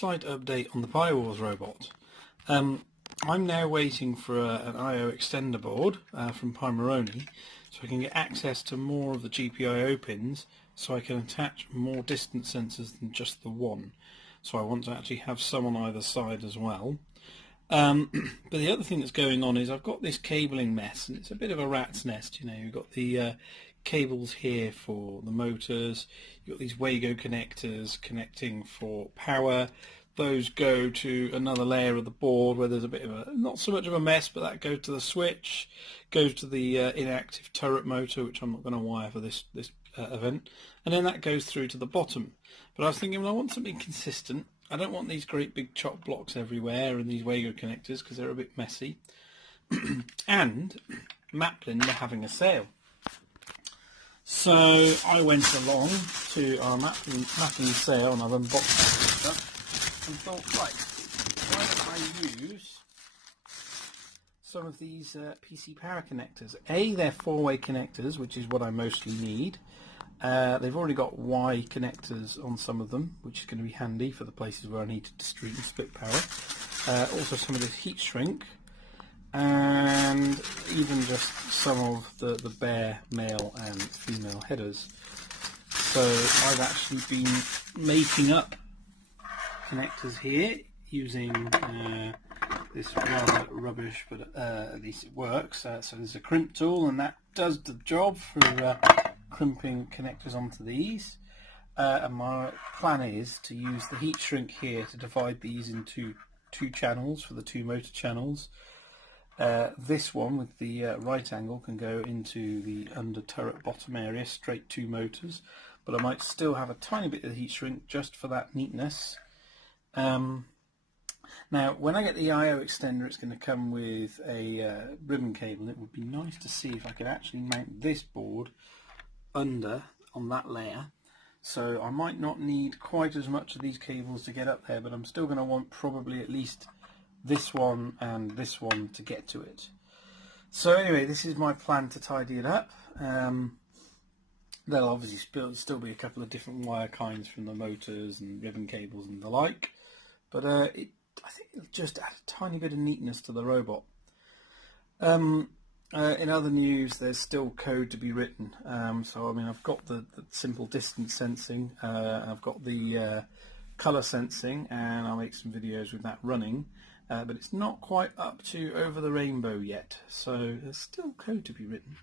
Slight update on the Piwars robot. I'm now waiting for an I/O extender board from Piwars so I can get access to more of the GPIO pins so I can attach more distance sensors than just the one. So I want to actually have some on either side as well. But the other thing that's going on is I've got this cabling mess, and it's a bit of a rat's nest. You know, you've got the cables here for the motors, you've got these Wago connectors connecting for power. Those go to another layer of the board where there's a bit of a, not so much of a mess, but that goes to the switch, goes to the inactive turret motor, which I'm not going to wire for this event, and then that goes through to the bottom. But I was thinking, well, I want something consistent. I don't want these great big chop blocks everywhere and these Wago connectors because they're a bit messy. And Maplin were having a sale. So I went along to our Maplin sale, and I've unboxed that stuff and thought, right, why don't I use some of these PC power connectors. They're 4-way connectors, which is what I mostly need. They've already got Y connectors on some of them, which is going to be handy for the places where I need to distribute and split power. Also some of this heat shrink, and even just some of the bare male and female headers. So I've actually been making up connectors here using this rather rubbish, but at least it works. So there's a crimp tool, and that does the job for crimping connectors onto these. And my plan is to use the heat shrink here to divide these into two channels for the two motor channels. This one with the right angle can go into the under turret bottom area, straight to motors, but I might still have a tiny bit of the heat shrink just for that neatness. Now when I get the I/O extender, it's going to come with a ribbon cable. It would be nice to see if I could actually mount this board under on that layer, so I might not need quite as much of these cables to get up there, but I'm still going to want probably at least this one and this one to get to it. So anyway, this is my plan to tidy it up. There'll obviously still be a couple of different wire kinds from the motors and ribbon cables and the like, but I think it'll just add a tiny bit of neatness to the robot. In other news, there's still code to be written. So I mean, I've got the simple distance sensing, I've got the colour sensing, and I'll make some videos with that running. But it's not quite up to over the rainbow yet, so there's still code to be written.